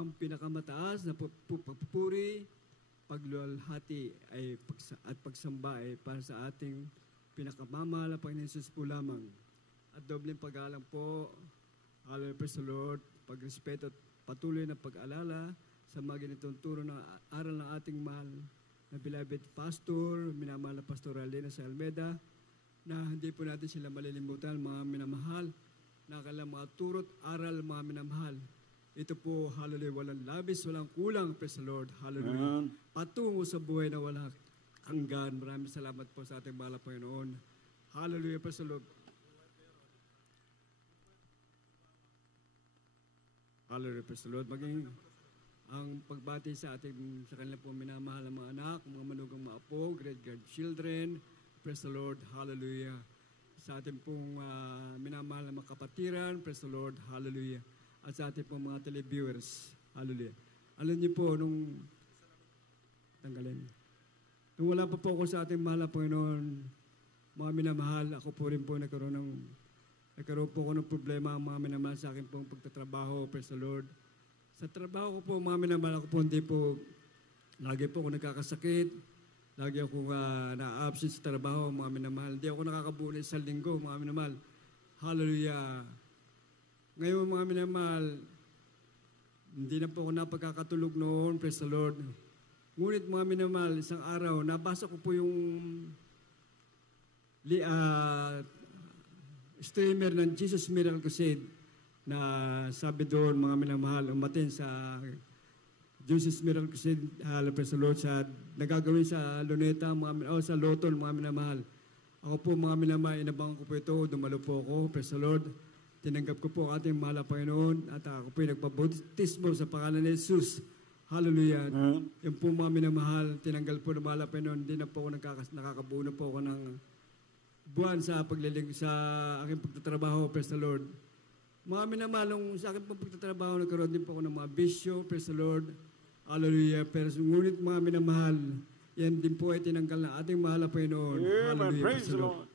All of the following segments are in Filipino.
ang pinakamataas na papuri, pagluwalhati at pagsamba ay para sa ating pinakamamahal na Panginoon Jesus po lamang. At dobleng pag-alang po, hallelujah, praise the Lord, pagrespeto at patuloy na pag-alala sa mga ganitong turo ng aral ng ating mahal na beloved pastor, minamahal na Pastor Alena sa Almeda, na hindi po natin sila malilimutan, mga minamahal, na kailang mga turot, aral, mga minamahal. Ito po, hallelujah, walang labis, walang kulang, praise the Lord, hallelujah. Patungo sa buhay na walang hanggan. Maraming salamat po sa ating mahal na Panginoon. Hallelujah, praise the Lord. Hallelujah, praise the Lord. Maging ang pagbati sa ating, sa kanila po minamahal ng mga anak, mga manugang mga apo, great grandchildren, praise the Lord, hallelujah. Sa ating pong minamahal na mga kapatiran, praise the Lord, hallelujah. At sa ating pong mga televiewers, hallelujah. Alam niyo po, nung wala pa po ako sa ating mahal na Panginoon, mga minamahal, ako po rin po nagkaroon po ako ng problema, mga minamahal sa akin pong pagtatrabaho, praise the Lord. Sa trabaho ko po, mga minamahal, ako po hindi po, lagi po ako nagkakasakit, lagi ako na-absent sa trabaho, mga minamahal. Hindi ako nakakabuo sa linggo, mga minamahal. Hallelujah. Ngayon, mga minamahal, hindi na po ako napagkakatulog noon, praise the Lord. Ngunit, mga minamahal, isang araw, nabasa ko po yung streamer ng Jesus Miracle Crusade na sabi doon, mga minamahal, umatin sa Jesus Miracle Crusade, praise the Lord, sa nagagawin sa Luneta, sa Loton, mga minamahal. Ako po, mga minamahal, inabangan ko po ito, dumalo po ako, praise the Lord. Tinanggap ko po ang ating mahal na Panginoon at ako po nagbabautismo sa pangalan ni Jesus. Hallelujah. Yung po mga minamahal, tinanggal po ng mahal na Panginoon, hindi na po ako nakakabuo na po ako ng buwan sa sa aking pagtatrabaho, praise the Lord. Mga minamahal, sa aking pagtatrabaho, nagkaroon din po ako ng mga bisyo, praise the Lord. Hallelujah. Pero ngunit mga minamahal, yan din po ay tinanggal na ating mahal na Panginoon. Hallelujah. Praise the Lord.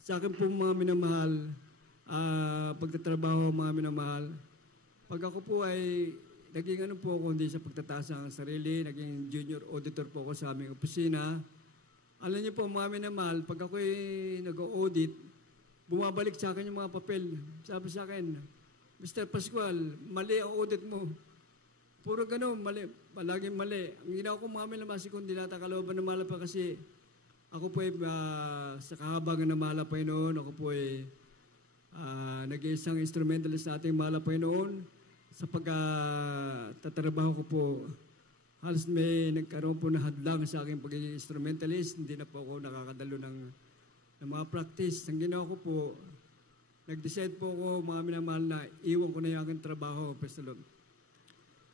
Sa akin po mga minamahal, pagtatrabaho, mga minamahal, pag ako po ay naging po ako hindi sa pagtataas ng sarili, naging junior auditor po ako sa aming opisina. Alam niyo po, mga minamahal, pag ako ay nag-audit, bumabalik sa akin yung mga papel. Sabi sa akin, Mr. Pascual, mali ang audit mo. Puro gano'n, mali. Palaging mali. Ang ginawa ko, mga minamahal, si kundi nata kalooban na mahal pa kasi ako po ay sa kahabagan na mahal pa noon, ako po ay nag-iisang instrumentalist sa ating mahal na Panginoon. Sa pagtatrabaho ko po, halos may nagkaroon po na hadlang sa aking pagiging instrumentalist. Hindi na po ako nakakadalo ng mga practice. Ang ginawa ko po, nag-decide po ako, mga minamahal, na iwan ko na yung aking trabaho. Praise the Lord.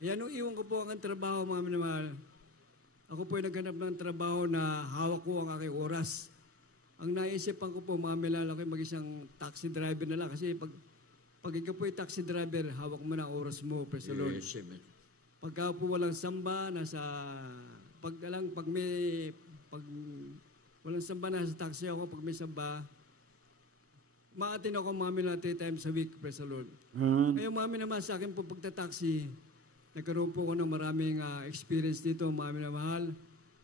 Kaya nung iwan ko po ang trabaho, mga minamahal, ako po ay naghanap ng trabaho na hawak ko ang aking oras. Ang naisipan ko po, mga minamahal, ako mag-isang taxi driver na lang. Kasi pag ikaw po ay taxi driver, hawak mo na ang oras mo. Praise the Lord. Yes, amen. Pagka po walang samba, pag walang samba, nasa taxi ako, pag may samba, maatin ako mga minamahal 3 times a week, praise the Lord. Ngayon mga minamahal, sa akin po pagta-taxi, nagkaroon po ako ng maraming experience dito, mga minamahal.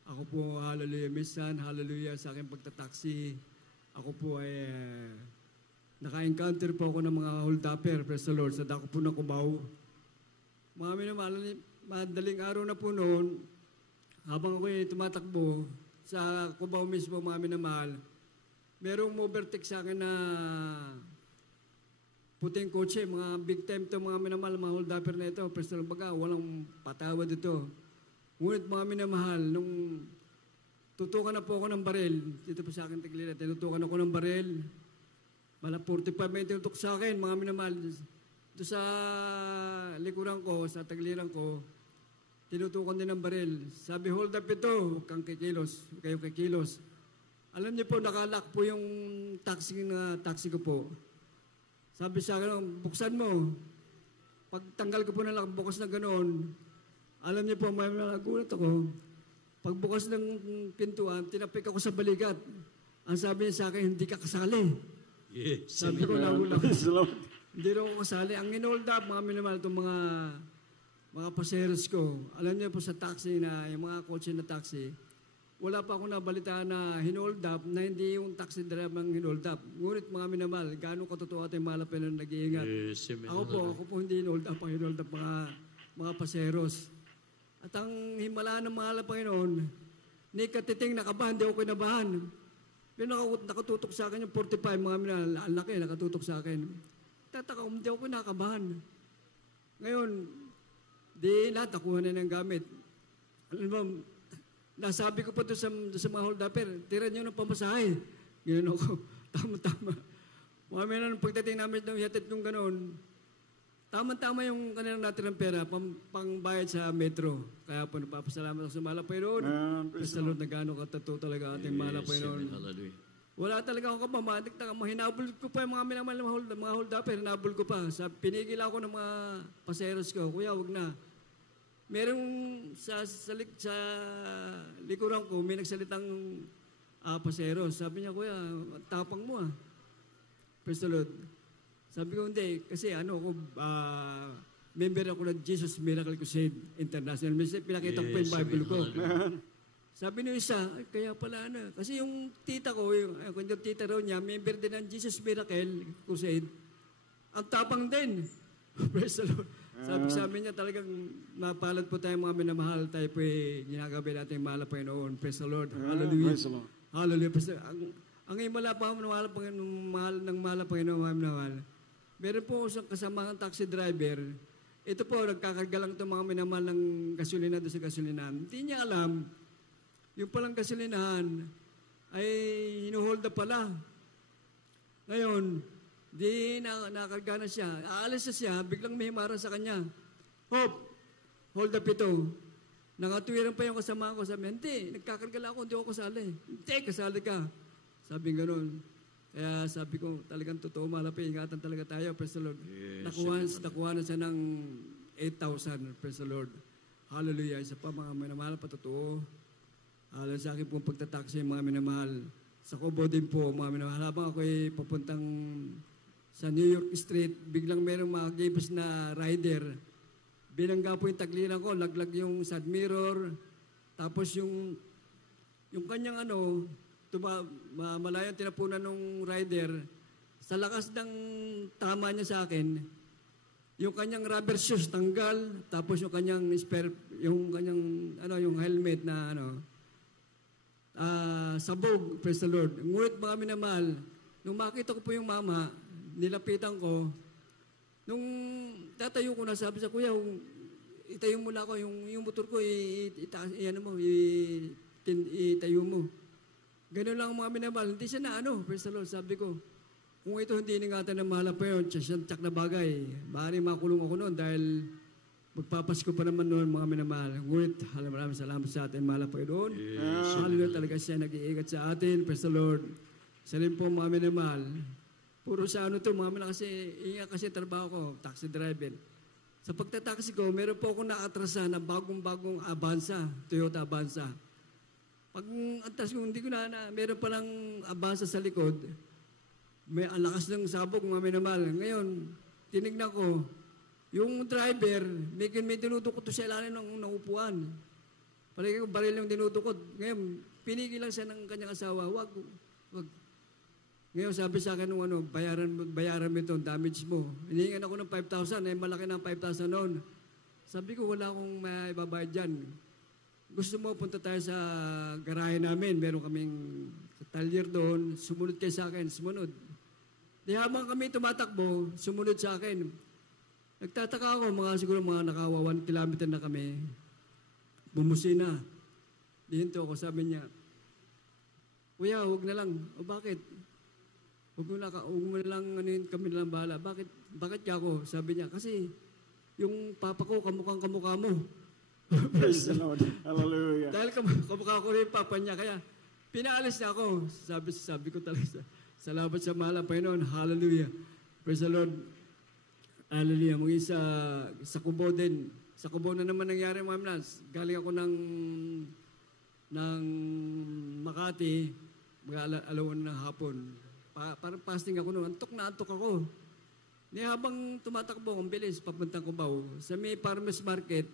Ako po, hallelujah, minsan, hallelujah, sa akin pagta-taxi, ako po ay naka-encounter po ako ng mga hold-upper, praise the Lord, sa dako po ng Cubao. Mga minamahal, madaling araw na po noon, habang ako ay tumatakbo, sa Cubao mismo, mga minamahal, merong overtake sa akin na puting kotse, mga big time to, mga minamahal, mga hold-upper na ito, praise the Lord, baga, walang patawad ito. Ngunit mga minamahal, nung tutukan na po ako ng baril, dito po sa akin tiglila, tinutukan ako ng baril, mala 45 may tinutok sa akin, mga minamahal, ito sa likuran ko, sa tagliran ko, tinutukan din ng baril. Sabi, hold up ito, huwag kang kikilos, huwag kayo kikilos. Alam niyo po, nakalock po yung taxi ko po. Sabi sa akin, buksan mo. Pagtanggal ko po na lang, bukas na ganoon, alam niyo po, may nagulat ako. Pagbukas ng pintuan, tinapik ako sa balikat. Ang sabi niya sa akin, hindi ka kasali. Yes. Sabi ko, nagulat. Hindi rin ako kasali. Ang in-hold up, mga minamahal, itong mga mga paseros ko. Alam niyo po sa taxi na, yung mga kotse na taxi, wala pa akong nabalitaan na hinold up na hindi yung taxi driver ang hinold up. Ngunit mga minamahal, gaano katotoo ating malapit na nag-iingat. Ako po hindi hinold up ang hinold up mga paseros. At ang himala ng mahal na Panginoon, ni katiting nakabahan, di ako kinabahan. Pero nakatutok sa akin yung 45, mga minamahal, ang laki, nakatutok sa akin. Tataka, hindi ako kinakabahan. Ngayon, di lahat nakuha na ng gamit. Alam mo, nasabi ko pa doon sa mga hold-upper, tira nyo ng pamasahe. Ganoon ako, tama-tama. Mga nung pagdating namin ng yatid kong ganoon, tama-tama yung kanilang natin ng pera, pangbayad sa metro. Kaya po, napapasalamat ako sa mahal na Panginoon. Sa Lord na gano'n katotoo talaga ating mahal na Panginoon. Wala talaga akong kapamatik. Hinabol ko pa yung mga minamahal na mga hold-upper, hinabol ko pa. Pinigil ako ng mga paseros ko, kuya, wag na. Merong sa likuran ko, may nagsalitang paseros. Sabi niya, kuya, tapang mo ah. Praise the Lord. Sabi ko, hindi. Kasi member ako ng Jesus Miracle Crusade International. Pinakita ko pa yung Bible ko. Sabi niyo isa, ay, kaya pala na. Kasi yung tita ko, yung tita raw niya, member din ng Jesus Miracle Crusade. Ang tapang din. Praise the Lord. Sabi niya talagang mapalad po tayo mga minamahal. Tayo po ginagabi natin yung mahal na Panginoon. Praise the Lord. Hallelujah. Hallelujah. Ang himala pa ng mahal na Panginoon, mga minamahal. Meron po isang kasama ng taxi driver. Ito po, nagkakarga lang itong mga minamahal ng gasolina doon sa gasolinahan. Hindi niya alam, yung palang gasolinahan ay hinuhold na pala. Ngayon, di nakarga na siya. Aalis na siya, biglang may himarang sa kanya. Hop, hold up ito. Nakatuwiran pa yung kasama ko. Sabi, hindi, nagkakarga lang ako, hindi ako kasali. Hindi, kasali ka. Sabi gano'n. Kaya sabi ko, talagang totoo, malapit, ingatan talaga tayo, praise the Lord. Yes, nakuha na siya ng 8,000, praise the Lord. Hallelujah. Isa pa, mga minamahal, patotoo. Hallelujah sa akin pong pagtataksi, mga minamahal. Sa Cubao din po, mga minamahal. Habang ako ay papuntang sa New York Street, biglang merong mga gabos na rider. Binangga po yung tagliran ko, laglag yung side mirror. Tapos yung kanyang malayang tinapunan ng rider, sa lakas ng tama niya sa akin, yung kanyang rubber shoes tanggal, tapos yung kanyang yung helmet na sabog, praise the Lord. Ngunit mga minamahal, nung makita ko po yung mama, nilapitan ko, nung tatayo ko na, sabi sa kuya, itayo mo na ako, yung motor ko, itayo mo. Ganun lang mga minamahal. Hindi siya na praise the Lord. Sabi ko, kung ito hindi iningatan ng mahal na Panginoon, tsak na bagay, maaari makulong ako noon dahil magpapasko pa naman noon mga minamahal. Ngunit, maraming salamat sa atin, mahal na Panginoon. Hallelujah, talaga siya nag-iingat sa atin. Praise the Lord. Sa rin po mga minamahal. Puro sa mga minamahal kasi trabaho ko, taxi driver. Sa pagtataksi ko, meron po akong nakatrasa na bagong Avanza, Toyota Avanza. Pag antas ko, hindi ko meron palang Avanza sa likod, may ang lakas ng sabog, mga minamahal. Ngayon, tinignan ko, yung driver, may dinudukot to sa ilalim ng naupuan. Palagi ko, baril yung dinudukot. Ngayon, pinigil lang siya ng kanyang asawa, wag. Ngayon, sabi sa akin nung bayaran mo itong damage mo. Hinihingan ako ng 5,000, malaki ng 5,000 noon. Sabi ko, wala akong maibabayad dyan. Gusto mo, punta tayo sa garahe namin. Meron kaming talyer doon. Sumunod kayo sa akin. Sumunod. Di habang kami tumatakbo, sumunod sa akin. Nagtataka ako, siguro naka 1 kilometer na kami. Bumusina. Dihinto ako, sabi niya, kuya, huwag na lang. O bakit? Huwag mo na lang, kami na lang bahala. Bakit ka ako? Sabi niya, kasi yung papa ko, kamukha mo. Praise the Lord. Hallelujah. Dahil kamukha ko rin yung papa niya, kaya pinaalis niya ako. Sabi ko talaga, salamat sa mahal na Panginoon. Hallelujah. Praise the Lord. Hallelujah. Muli sa Cubao din. Sa Cubao na naman nangyari, mga minas. Galing ako ng Makati, mga alawan ng hapon. Parang fasting ako noon. Antok na antok ako. Ni habang tumatakbo, ang bilis, papuntang Cubao, sa may farmers market,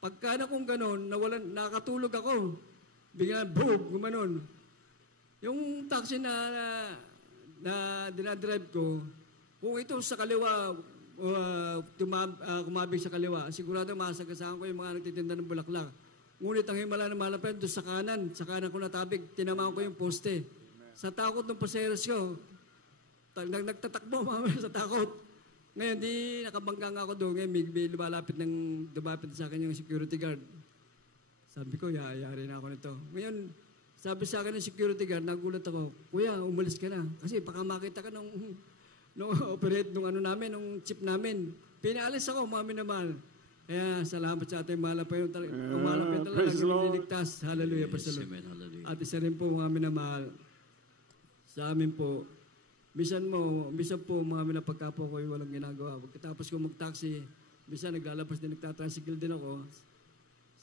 pagka na kung ganon, nakatulog ako. Bigla, boom, gumanon. Yung taxi na dinadrive ko, kung ito sa kaliwa, kumabig sa kaliwa, sigurado masagasaan ko yung mga nagtitinda ng bulaklak. Ngunit ang himala na malapit doon sa kanan ko natabig, tinamaan ko yung poste. Sa takot ng paseros ko, nagtatakbo mamaya sa takot. Ngayon, di nakabangga nga ako doon. Ngayon, may lumapit sa akin yung security guard. Sabi ko, yari na ako nito. Ngayon, sabi sa akin ng security guard, nagulat ako, Kuya, umalis ka na. Kasi baka makita ka nung operate nung chip namin. Pinaalis ako, mga minamahal. Kaya, salamat sa ating mahal pa yun. Ang mahal pa yun talaga, nagligtas. Hallelujah, praise the Lord. At isa rin po, mga minamahal, sa amin po, Bisan po, mga minapagka po ko walang ginagawa. Pagkatapos ko mag-taxi, bisan naglalabas din, nagtatricycle din ako.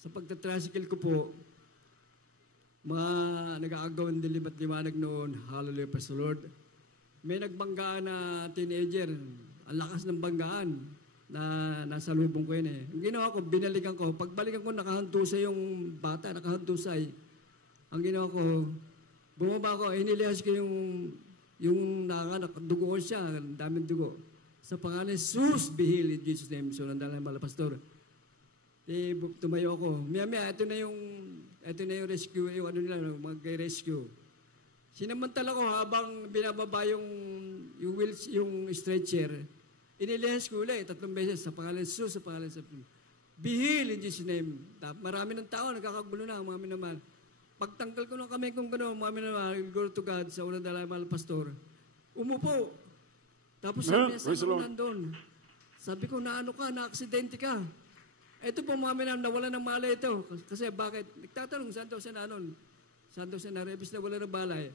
Sa pagtatricycle ko po, mga nag-aagawan din libat liwanag noon, hallelujah, praise the Lord. May nagbanggaan na teenager, ang lakas ng banggaan na nasa lubong ko yun eh. Ang ginawa ko, binalikan ko. Pagbalikan ko, nakahantusay yung bata, nakahantusay. Ang ginawa ko, bumaba ko, inilihas ko yung dugo siya, ang daming dugo. Sa pangalan, Jesus, be healed in Jesus' name. So, nandala mga pastor. Tumayo ako. Maya, ito na yung rescue, yung mag-rescue. Sinamantala ko habang binababa yung stretcher, inilihas ko ulit 3 beses sa pangalan, Jesus, sa pangalan, be healed in Jesus' name. Marami ng tao, nagkakagulo na, mga minamahal. Pagtanggal ko ng kamay kong gano'n, mga minamahal, glory to God, sa unang dalay mahal pastor, umupo. Tapos sabi niya sa nandun, sabi ko, na-aksidente ka. Ito po, mga minamahal, nawala ng malay ito. Kasi bakit? Nagtatanong, saan daw siya na nun? Saan daw siya na-rebis na wala ng balay?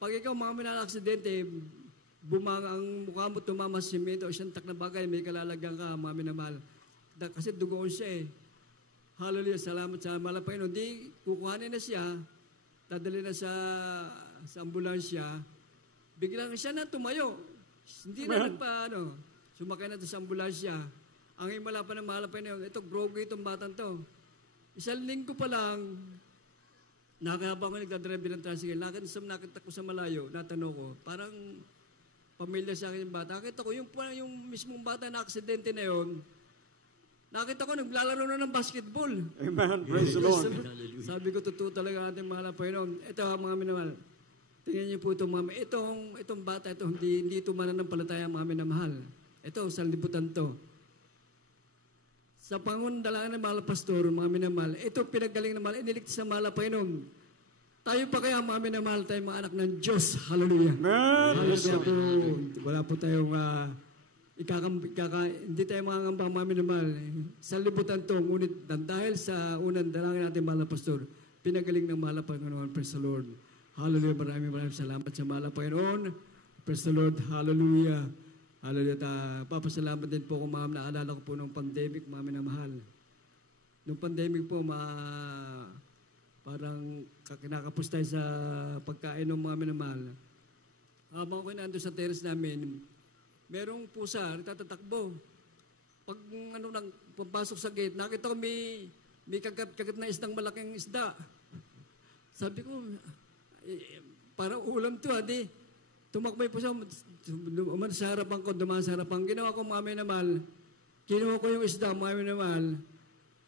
Pag ikaw, mga minamahal, aksidente, ang mukha mo tumama sa simento o siyang tak na bagay, may kalalagyan ka, mga minamahal. Kasi dugoon siya eh. Hallelujah, salamat sa mahal Panginoon. Di, kukuhanin na siya, dadali na sa ambulansya, biglang siya na tumayo. Hindi na sumakay na sa ambulansya. Ang himala pa ng mahal Panginoon, ito, brogo itong batang to. 1 linggo pa lang, nakakabang ko nagdadrive ng tricycle, nakita ko sa malayo, natanong ko, parang pamilya sa akin yung bata. Nakita ko, yung mismong bata na aksidente na yun, nakita ko, naglalaro na ng basketball. Amen. Praise the Lord. Sabi ko, totoo talaga ating mahal na Panginoon. Ito, mga minamahal. Tingnan niyo po itong mga, itong bata, hindi ito mananampalataya, mga minamahal. Ito, sa libutan to. Sa pangundalangan ng mahal pastor, mga minamahal, ito pinagaling na mahal, iniligtas sa mahal na Panginoon. Tayo pa kaya, mga minamahal, tayo mga anak ng Diyos. Hallelujah. Amen. Hallelujah. Wala po tayong hindi tayo makangamba, mga minamahal. Sa libutan to, ngunit dahil sa unang dalangin natin, mahal na pastor, pinagaling ng mahal na Panginoon. Praise the Lord. Hallelujah. Maraming salamat sa mahal na Panginoon. Praise the Lord. Hallelujah. Hallelujah. Papasalamat din po kung ma'am, naalala ko po nung pandemic, mga minamahal. Nung pandemic po, parang kinakapos tayo sa pagkain ng mga minamahal. Habang ako nandun sa terrace namin, merong pusa, nagtatatakbo. Pag papasok sa gate, nakita ko may kagat na isdang malaking isda. Sabi ko, parang ulam to, di. Tumakbay po siya, dumaan sa harapan. Ginawa ko, mga minamahal, kinuha ko yung isda, mga minamahal.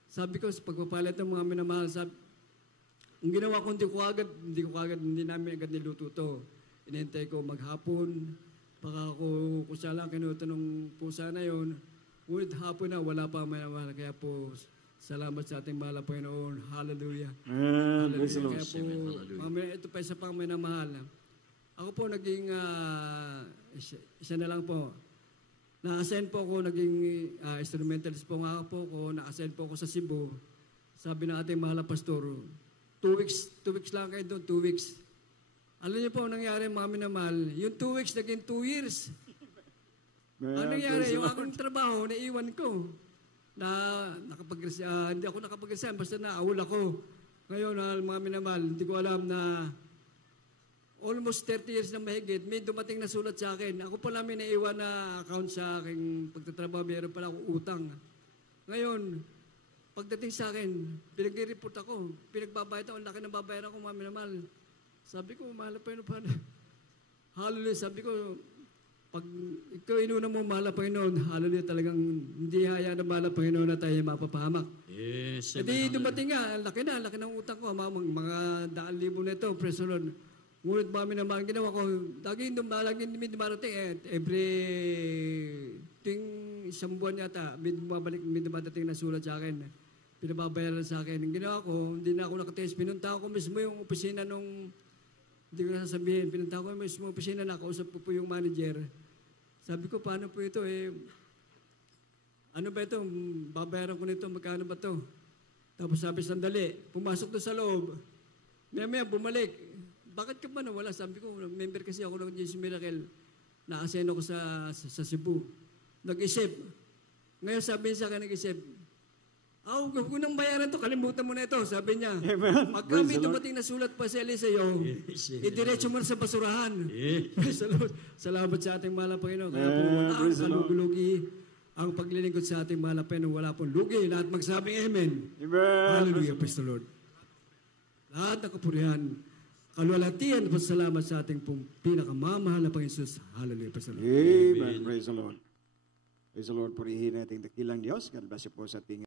Sabi ko, sa pagpapalit ng mga minamahal, ang ginawa ko, hindi namin agad niluto to. Inintay ko maghapon, baka kung siya lang kinuha ng pusa na yun, ngunit hapon na, wala pa minamahal. Kaya po, salamat sa ating mahal na Panginoon. Hallelujah. Hallelujah. Kaya po, ito pa isa pang minamahal. Ako po naging, isa na lang po, na-assign po ako, naging instrumentalist po nga po ako, na-assign po ako sa Cebu. Sabi ng ating mahal na pastor, 2 weeks lang kayo doon, 2 weeks. Alam niyo po, ang nangyari, mga minamahal, yung 2 weeks, naging 2 years. Ang nangyari, yung aking trabaho, naiwan ko. Hindi ako nakapag-resign, basta naawol ako. Ngayon, mga minamahal, hindi ko alam na almost 30 years na mahigit, may dumating na sulat sa akin. Ako pala may naiwan na account sa aking pagtatrabaho, mayroon pala akong utang. Ngayon, pagdating sa akin, pinag-report ako, pinagbabayad ako, ang laki ng babayaran ko, mga minamahal. Sabi ko, mahal pa yun, paano? Hallelujah, sabi ko, pag ikaw inuna mo, mahal na Panginoon, hallelujah, talagang hindi haya na mahal na Panginoon na tayo mapapahamak. Yes. E di dumating nga, ang laki ng utang ko, mga daan libo na ito, praise the Lord. Ngunit mami naman ginawa ko, lagi may dumarating, every ting isang buwan yata, may dumadating na sulat sa akin, pinababayaran sa akin. Ang ginawa ko, hindi na ako nakatest, pinunta ko mismo yung opisina nung, hindi ko na sasabihin, pinunta ko mismo yung opisina, nakausap ko po yung manager. Sabi ko, paano po ito ano ba ito, babayaran ko nito, magkano ba ito? Tapos sabi, sandali, pumasok doon sa loob, maya bumalik. Bakit ka ba nawala? Sabi ko, member kasi ako ng Jesus Miracle. Na-assign ako sa Cebu. Nag-isip. Ngayon sabi niya sa akin, nag-isip, huwag ko nang bayaran to, kalimutan mo na ito. Sabi niya, pagka may dumating na sulat pa sa sa'yo, idiretso mo na sa basurahan. Praise the Lord. Salamat sa ating mahal na Panginoon. Kaya po, kalugulugi ang paglilingkod sa ating mahal na Panginoon. Wala pong lugi. Lahat magsabing amen. Hallelujah. Praise the Lord. Lahat ng kapurihan, kalwalhatian, pasalamat sa ating pong pinakamamahal na Panginoon Jesus. Hallelujah. Praise the Lord. Amen. Praise the Lord. Praise the Lord. Purihin natin dakilang Diyos. God bless you po sa ating